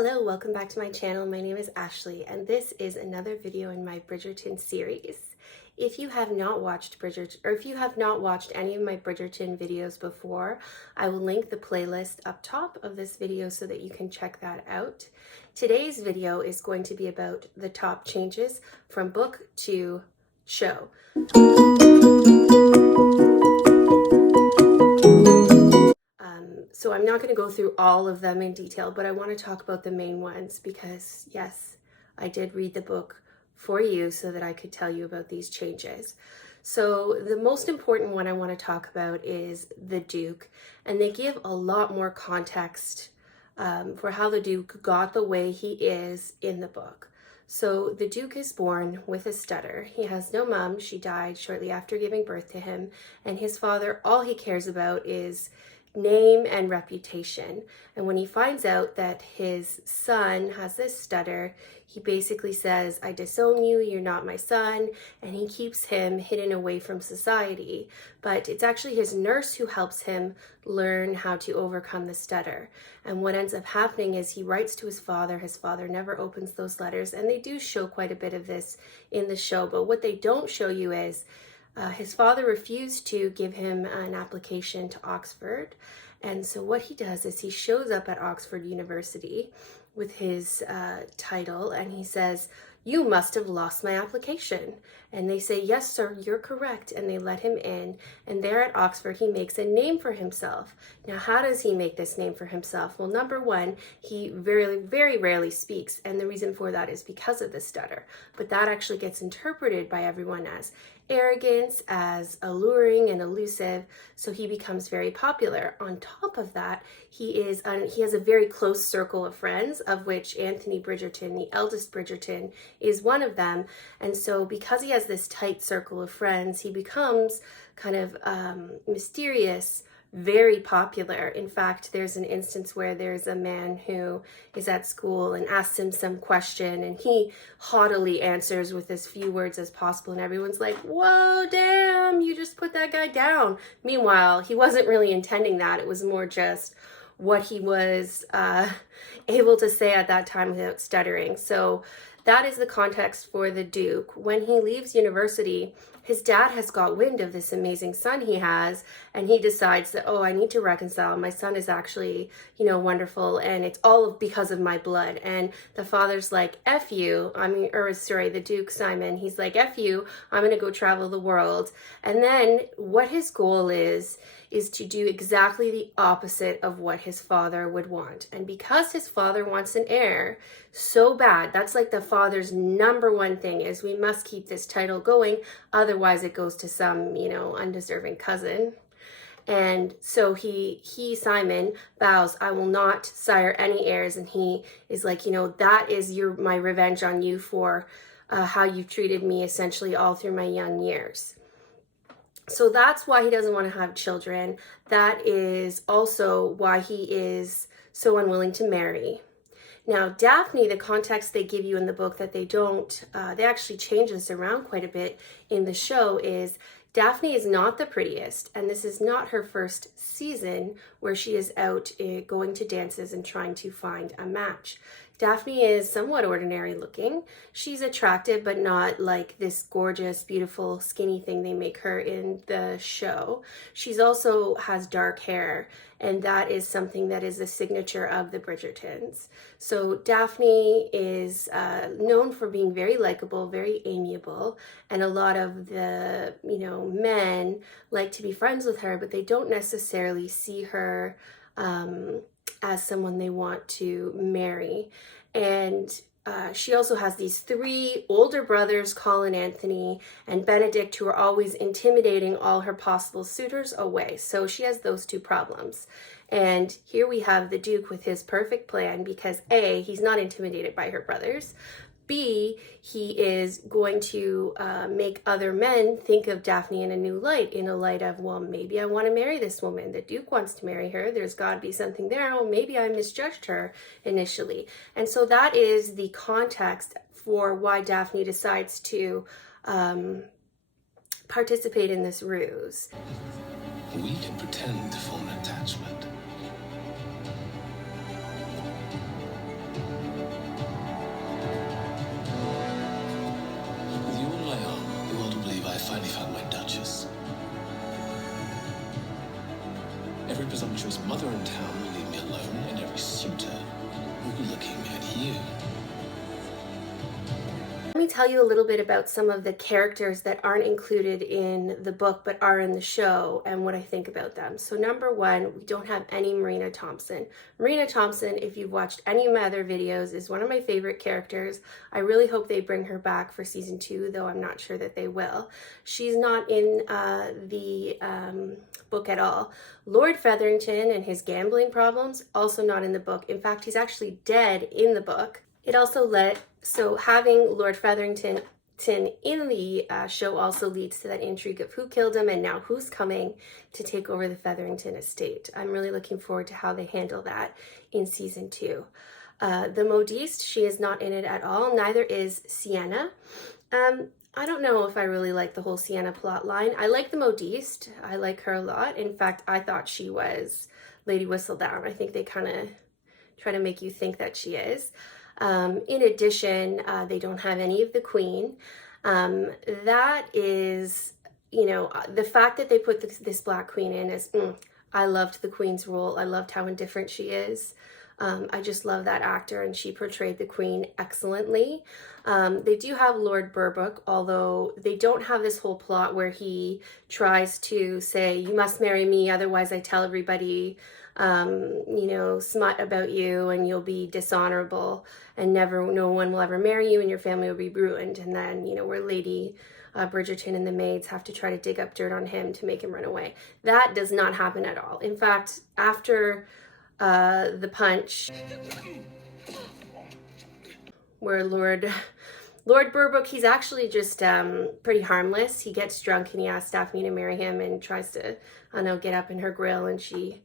Hello, welcome back to my channel. My name is Ashley, and this is another video in my Bridgerton series. If you have not watched if you have not watched any of my Bridgerton videos before, I will link the playlist up top of this video so that you can check that out. Today's video is going to be about the top changes from book to show. So I'm not going to go through all of them in detail, but I want to talk about the main ones because, yes, I did read the book for you so that I could tell you about these changes. So the most important one I want to talk about is the Duke, and they give a lot more context for how the Duke got the way he is in the book. So the Duke is born with a stutter. He has no mom. She died shortly after giving birth to him, and his father, all he cares about is name and reputation. And when he finds out that his son has this stutter, he basically says, I disown you, you're not my son, and he keeps him hidden away from society. But it's actually his nurse who helps him learn how to overcome the stutter. And what ends up happening is he writes to his father never opens those letters, and they do show quite a bit of this in the show, but what they don't show you is his father refused to give him an application to Oxford. And so what he does is he shows up at Oxford University with his title, and he says, you must have lost my application. And they say, yes, sir, you're correct. And they let him in. And there at Oxford, he makes a name for himself. Now, how does he make this name for himself? Well, number one, he very rarely speaks. And the reason for that is because of the stutter. But that actually gets interpreted by everyone as arrogance, as alluring and elusive, so he becomes very popular. On top of that, he has a very close circle of friends, of which Anthony Bridgerton, the eldest Bridgerton, is one of them. And so because he has this tight circle of friends, he becomes kind of mysterious, very popular. In fact, there's an instance where there's a man who is at school and asks him some question, and he haughtily answers with as few words as possible, and everyone's like, whoa, damn, you just put that guy down. Meanwhile, he wasn't really intending that. It was more just what he was able to say at that time without stuttering. So that is the context for the Duke. When he leaves university, his dad has got wind of this amazing son he has, and he decides that, oh, I need to reconcile. My son is actually, wonderful, and it's all because of my blood. And the father's like, F you, the Duke Simon, he's like, F you, I'm going to go travel the world. And then what his goal is to do exactly the opposite of what his father would want. And because his father wants an heir so bad, that's like the father's number one thing is we must keep this title going, otherwise it goes to some, undeserving cousin. And so Simon vows, I will not sire any heirs. And he is like, that is my revenge on you for how you've treated me essentially all through my young years. So that's why he doesn't want to have children. That is also why he is so unwilling to marry. Now, Daphne, the context they give you in the book that they don't, they actually change this around quite a bit in the show, is Daphne is not the prettiest, and this is not her first season where she is out going to dances and trying to find a match. Daphne is somewhat ordinary looking. She's attractive, but not like this gorgeous, beautiful, skinny thing they make her in the show. She's also has dark hair, and that is something that is a signature of the Bridgertons. So Daphne is known for being very likable, very amiable, and a lot of the, men like to be friends with her, but they don't necessarily see her as someone they want to marry. And she also has these three older brothers, Colin, Anthony, and Benedict, who are always intimidating all her possible suitors away. So she has those two problems. And here we have the Duke with his perfect plan because A, he's not intimidated by her brothers. B, he is going to make other men think of Daphne in a new light, in a light of, well, maybe I want to marry this woman. The Duke wants to marry her. There's got to be something there. Well, maybe I misjudged her initially. And so that is the context for why Daphne decides to participate in this ruse. We can pretend to form an attachment. Every presumptuous mother in town will leave me alone, and every suitor will be looking at you. Let me tell you a little bit about some of the characters that aren't included in the book but are in the show and what I think about them. So number one, we don't have any Marina Thompson. Marina Thompson, if you've watched any of my other videos, is one of my favorite characters. I really hope they bring her back for season 2, though I'm not sure that they will. She's not in the book at all. Lord Featherington and his gambling problems, also not in the book. In fact, he's actually dead in the book. It also so having Lord Featherington in the show also leads to that intrigue of who killed him and now who's coming to take over the Featherington estate. I'm really looking forward to how they handle that in season 2. The modiste, she is not in it at all. Neither is Sienna. I don't know if I really like the whole Sienna plot line. I like the modiste. I like her a lot. In fact, I thought she was Lady Whistledown. I think they kind of try to make you think that she is. In addition, they don't have any of the Queen. That is, you know, the fact that they put this Black Queen in is, I loved the Queen's role. I loved how indifferent she is. I just love that actor, and she portrayed the Queen excellently. They do have Lord Burbook, although they don't have this whole plot where he tries to say, you must marry me, otherwise I tell everybody, you know, smut about you and you'll be dishonorable and no one will ever marry you and your family will be ruined. And then, you know, where Lady Bridgerton and the maids have to try to dig up dirt on him to make him run away. That does not happen at all. In fact, after the punch where Lord Burbook, he's actually just pretty harmless. He gets drunk and he asks Daphne to marry him and tries to, I don't know, get up in her grill, and she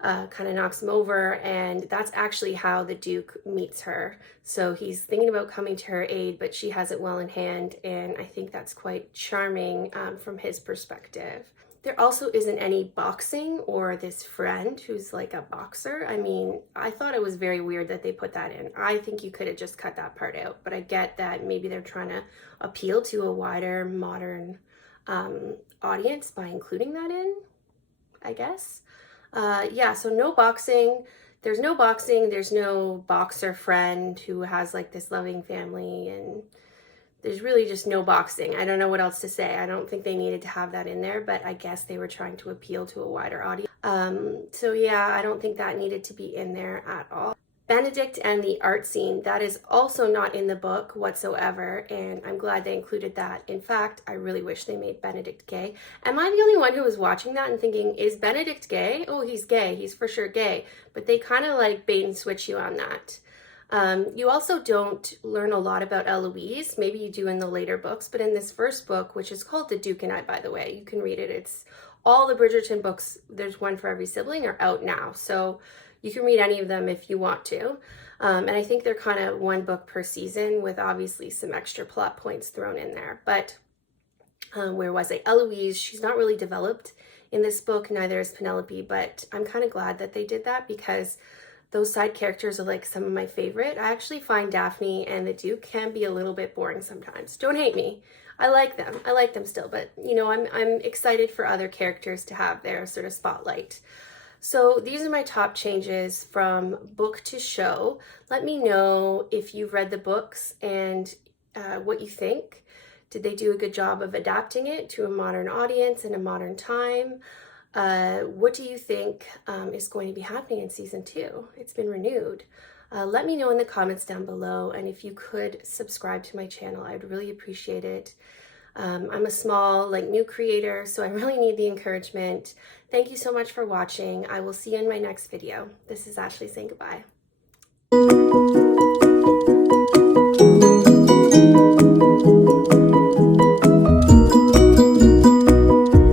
kind of knocks him over, and that's actually how the Duke meets her. So he's thinking about coming to her aid, but she has it well in hand, and I think that's quite charming from his perspective. There also isn't any boxing or this friend who's like a boxer. I mean, I thought it was very weird that they put that in. I think you could have just cut that part out, but I get that maybe they're trying to appeal to a wider modern audience by including that in, I guess. Yeah, so no boxing. There's no boxing. There's no boxer friend who has like this loving family, and there's really just no boxing. I don't know what else to say. I don't think they needed to have that in there, but I guess they were trying to appeal to a wider audience. So yeah, I don't think that needed to be in there at all. Benedict and the art scene, that is also not in the book whatsoever, and I'm glad they included that. In fact, I really wish they made Benedict gay. Am I the only one who was watching that and thinking, is Benedict gay? Oh, he's gay. He's for sure gay. But they kind of like bait and switch you on that. You also don't learn a lot about Eloise. Maybe you do in the later books, but in this first book, which is called The Duke and I, by the way, you can read it. It's all the Bridgerton books, there's one for every sibling, are out now. So you can read any of them if you want to. And I think they're kind of one book per season with obviously some extra plot points thrown in there. But where was I? Eloise, she's not really developed in this book, neither is Penelope, but I'm kind of glad that they did that because those side characters are like some of my favorite. I actually find Daphne and the Duke can be a little bit boring sometimes. Don't hate me. I like them. I like them still, but you know, I'm excited for other characters to have their sort of spotlight. So these are my top changes from book to show. Let me know if you've read the books and what you think. Did they do a good job of adapting it to a modern audience in a modern time? What do you think is going to be happening in season 2? It's been renewed. Let me know in the comments down below, and if you could subscribe to my channel, I'd really appreciate it. I'm a small, new creator, so I really need the encouragement. Thank you so much for watching. I will see you in my next video. This is Ashley saying goodbye.